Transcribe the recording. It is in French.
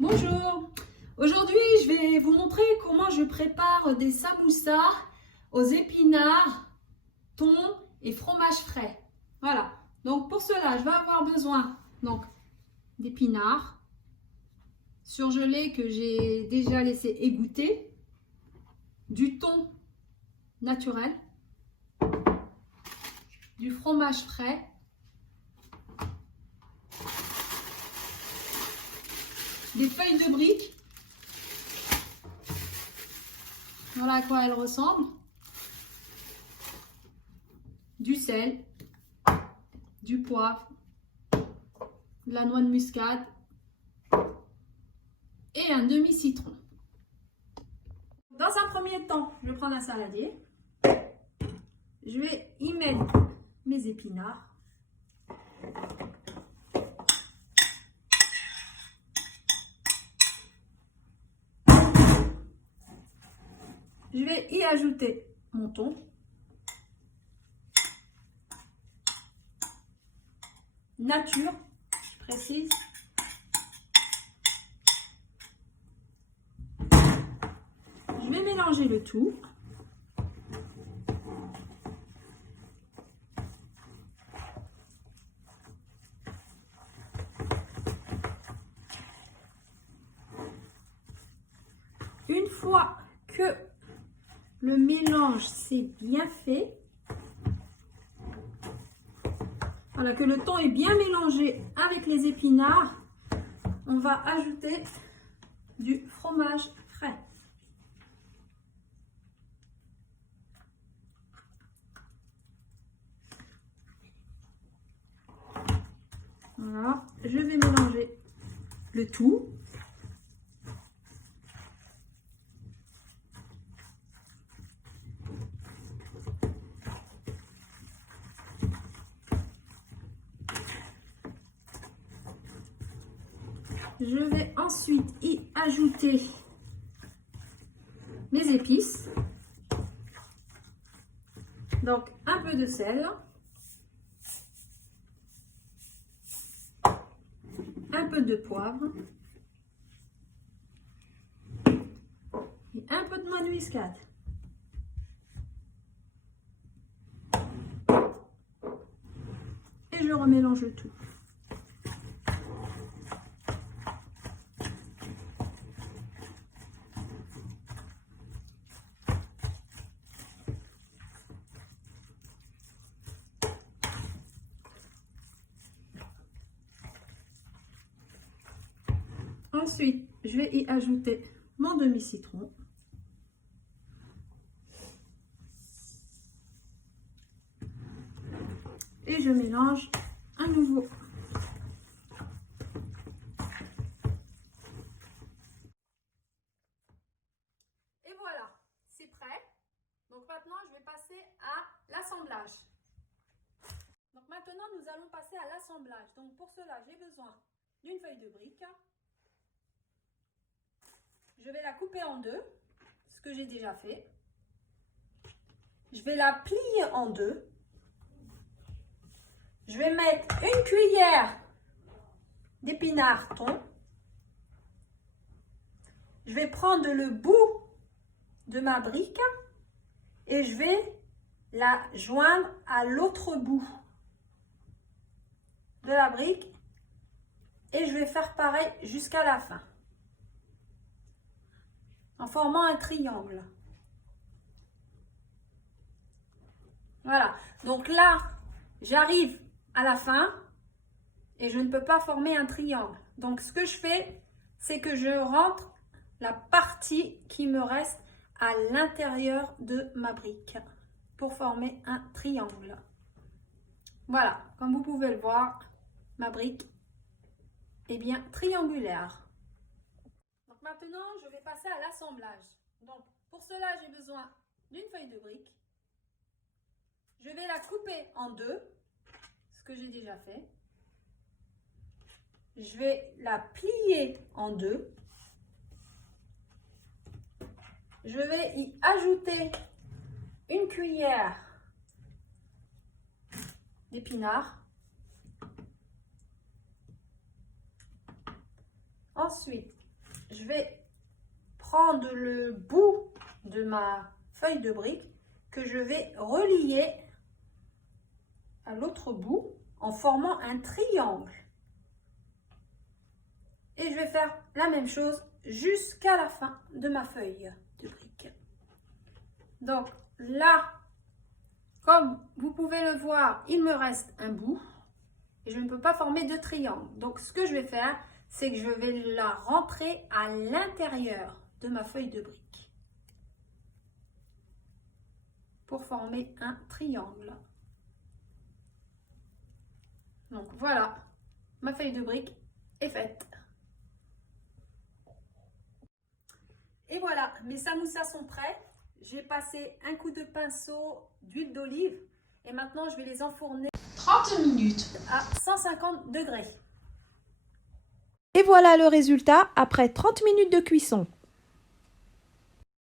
Bonjour, aujourd'hui je vais vous montrer comment je prépare des samoussas aux épinards, thon et fromage frais. Voilà, donc pour cela je vais avoir besoin d'épinards surgelés que j'ai déjà laissé égoutter, du thon naturel, du fromage frais, des feuilles de briques. Voilà à quoi elles ressemblent. Du sel, du poivre, de la noix de muscade et un demi-citron. Dans un premier temps, je prends un saladier. Je vais y mettre mes épinards. Je vais y ajouter mon thon. Nature, je précise. Je vais mélanger le tout. Une fois que le mélange s'est bien fait, voilà, que le thon est bien mélangé avec les épinards, on va ajouter du fromage frais. Voilà, je vais mélanger le tout. Je vais ensuite y ajouter mes épices. Donc un peu de sel, un peu de poivre et un peu de noix de muscade. Et je remélange le tout. Ensuite, je vais y ajouter mon demi-citron. Et je mélange à nouveau. Et voilà, c'est prêt. Donc maintenant, je vais passer à l'assemblage. Donc maintenant, nous allons passer à l'assemblage. Donc pour cela, j'ai besoin d'une feuille de brique. Je vais la couper en deux, ce que j'ai déjà fait. Je vais la plier en deux. Je vais mettre une cuillère d'épinards thon. Je vais prendre le bout de ma brique et je vais la joindre à l'autre bout de la brique et je vais faire pareil jusqu'à la fin en formant un triangle. Voilà, donc là j'arrive à la fin et je ne peux pas former un triangle. Donc ce que je fais, c'est que je rentre la partie qui me reste à l'intérieur de ma brique pour former un triangle. Voilà, comme vous pouvez le voir, ma brique est bien triangulaire. Donc maintenant, je vais passer à l'assemblage. Donc pour cela, j'ai besoin d'une feuille de brique. Je vais la couper en deux, ce que j'ai déjà fait. Je vais la plier en deux. Je vais y ajouter une cuillère d'épinards. Ensuite, je vais prendre le bout de ma feuille de brique que je vais relier à l'autre bout en formant un triangle. Et je vais faire la même chose jusqu'à la fin de ma feuille de brique. Donc là, comme vous pouvez le voir, il me reste un bout et je ne peux pas former de triangle. Donc ce que je vais faire, c'est que je vais la rentrer à l'intérieur de ma feuille de brique pour former un triangle. Donc voilà, ma feuille de brique est faite. Et voilà, mes samoussas sont prêts. J'ai passé un coup de pinceau d'huile d'olive et maintenant je vais les enfourner 30 minutes à 150 degrés. Et voilà le résultat après 30 minutes de cuisson.